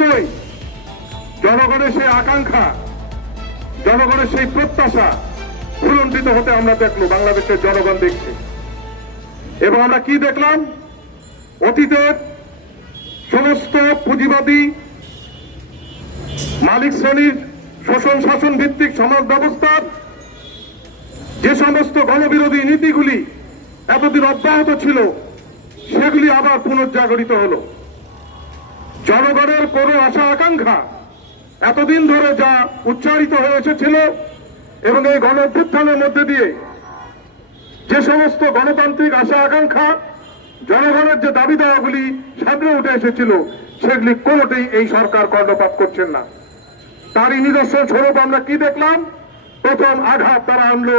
তৈ জনগণের সেই আকাঙ্ক্ষা, জনগণের সেই প্রত্যাশা ভুলণ্ঠিত হতে আমরা দেখল, বাংলাদেশের জনগণ দেখছে। এবং আমরা কি দেখলাম? অতীতের সমস্ত পুঁজিবাদী মালিক শ্রেণির শোষণ শাসন ভিত্তিক সমাজ ব্যবস্থার যে সমস্ত গণবিরোধী নীতিগুলি এতদিন অব্যাহত ছিল, সেগুলি আবার পুনর্জাগরিত হলো। জনগণের কোনো আশা আকাঙ্ক্ষা এতদিন ধরে যা উচ্চারিত হয়ে এসেছিল এবং এই গণ মধ্যে দিয়ে যে সমস্ত গণতান্ত্রিক আশা আকাঙ্ক্ষা, জনগণের যে দাবি দাওয়াগুলি সামনে উঠে এসেছিল, সেগুলি কোনোটাই এই সরকার কর্ণপাত করছেন না। তারই নিদর্শন স্বরূপ আমরা কি দেখলাম? প্রথম আঘাত তারা আনলো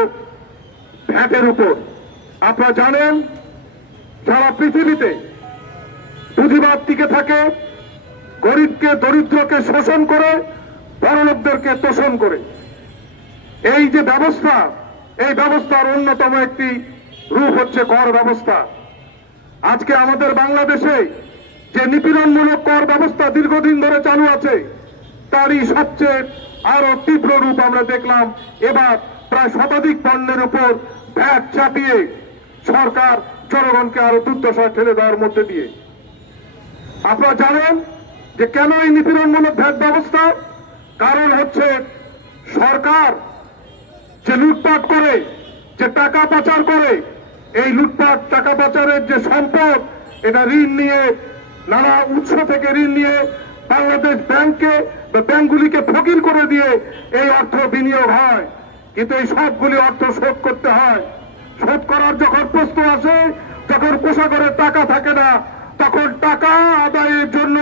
ভ্যাটের উপর। আপনারা জানেন সারা পৃথিবীতে পুঁজিবাদ টিকে থাকে গরিবকে, দরিদ্রকে শোষণ করে, বড়লোকদেরকে তোষণ করে। এই যে ব্যবস্থা, এই ব্যবস্থার অন্যতম একটি রূপ হচ্ছে কর ব্যবস্থা। আজকে আমাদের বাংলাদেশে যে নিপীড়নমূলক কর ব্যবস্থা দীর্ঘদিন ধরে চালু আছে, তারই সবচেয়ে আরও তীব্র রূপ আমরা দেখলাম। এবার প্রায় শতাধিক পণ্যের উপর ভ্যাট চাপিয়ে সরকার জনগণকে আরও দুর্দশায় ঠেলে দেওয়ার মধ্যে দিয়ে। আপনারা জানেন যে কেন এই নিপীড়নমূলক ভ্যাট ব্যবস্থা? কারণ হচ্ছে সরকার যে লুটপাট করে, যে টাকা পাচার করে, এই লুটপাট, টাকা পাচারের যে সম্পদ, এটা ঋণ নিয়ে, নানা উৎস থেকে ঋণ নিয়ে বাংলাদেশ ব্যাংকে বা ব্যাংকগুলিকে ফকির করে দিয়ে এই অর্থ বিনিয়োগ হয়। কিন্তু এই সবগুলি অর্থ শোধ করতে হয়। শোধ করার যখন প্রশ্ন আসে, যখন কোষাগরের টাকা থাকে না, তখন টাকা আদায়ের জন্য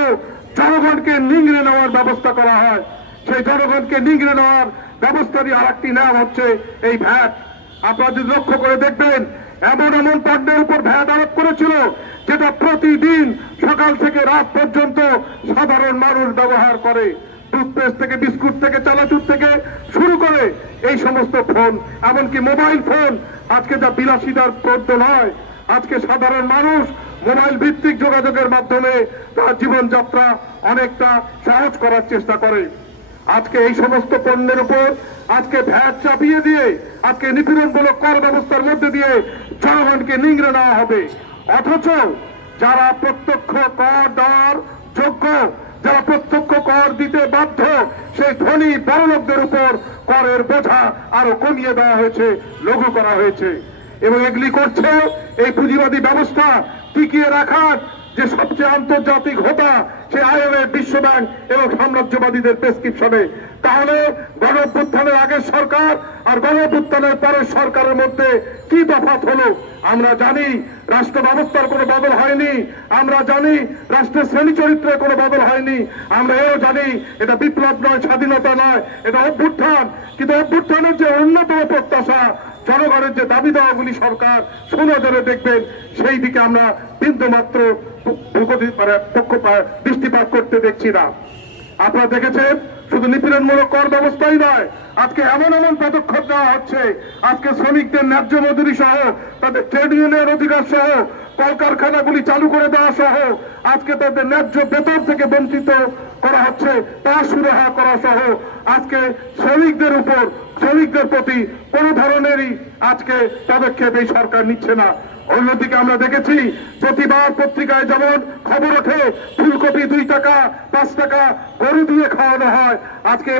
জনগণকে নিংড়ে নেওয়ার ব্যবস্থা করা হয়। সেই জনগণকে নিংড়ে নেওয়ার ব্যবস্থারই আর একটি নাম হচ্ছে এই ভ্যাট। আপনারা যদি লক্ষ্য করে দেখবেন, এমন এমন পণ্যের উপর ভ্যাট আরোপ করেছিল, যেটা প্রতিদিন সকাল থেকে রাত পর্যন্ত সাধারণ মানুষ ব্যবহার করে। টুথপেস্ট থেকে, বিস্কুট থেকে, চানাচুর থেকে শুরু করে এই সমস্ত ফোন। এমনকি মোবাইল ফোন, আজকে যা বিলাসিতার পদ্য নয়, আজকে সাধারণ মানুষ মোবাইল ভিত্তিক যোগাযোগের মাধ্যমে তার জীবনযাত্রা অনেকটা সহজ করার চেষ্টা করে। আজকে এই সমস্ত পণ্যের উপর আজকে ভ্যাট চাপিয়ে দিয়ে, আজকে নিপীড়নমূলক কর ব্যবস্থার মধ্যে দিয়ে জনগণকে নিংড়ে নেওয়া হবে। অথচ যারা প্রত্যক্ষ কর দেওয়ার যোগ্য, যারা প্রত্যক্ষ কর দিতে বাধ্য, সেই ধনী বড়লোকদের উপর করের বোঝা আরও কমিয়ে দেওয়া হয়েছে, লঘু করা হয়েছে। এবং এগুলি করছে এই পুঁজিবাদী ব্যবস্থা টিকিয়ে রাখার যে সবচেয়ে আন্তর্জাতিক হোতা, সে আইএমএফ বিশ্ব ব্যাংক এবং সাম্রাজ্যবাদীদের প্রেসক্রিপশনে। তাহলে গণ অভ্যুত্থানের আগের সরকার আর গণ অভ্যুত্থানের পরের সরকারের মধ্যে কি তফাৎ হলো? আমরা জানি রাষ্ট্র ব্যবস্থার কোনো বদল হয়নি। আমরা জানি রাষ্ট্রের শ্রেণি চরিত্রের কোনো বদল হয়নি। আমরা এও জানি এটা বিপ্লব নয়, স্বাধীনতা নয়, এটা অভ্যুত্থান। কিন্তু অভ্যুত্থানের যে অন্যতম প্রত্যাশা জনগণের যে দাবি দাওয়াগুলি সরকার সুনজরে দেখবেন, সেই দিকে আমরা বিন্দু মাত্র পক্ষপাত দৃষ্টিপাত করতে দেখছি না। আপনারা দেখেছেন, শুধু নিপীড়নমূলক কর ব্যবস্থাই নয়, আজকে এমন এমন পদক্ষেপ দেওয়া হচ্ছে। আজকে শ্রমিকদের ন্যায্য মজুরি সহ, তাদের ট্রেড ইউনিয়নের অধিকার সহ কলকারখানাগুলি চালু করে দেওয়া সহ আজকে তাদের ন্যায্য বেতন থেকে বঞ্চিত করা হচ্ছে, তা সুরাহা করা সহ আজকে শ্রমিকদের উপর, শ্রমিকদের প্রতি কোন ধরনেরই আজকে পদক্ষেপ এই সরকার নিচ্ছে না। অন্যদিকে আমরা দেখেছি, প্রতিবার পত্রিকায় যেমন খবর ওঠে, ফুলকপি দুই টাকা, পাঁচ টাকা, গরু দিয়ে খাওয়ানো হয়। আজকে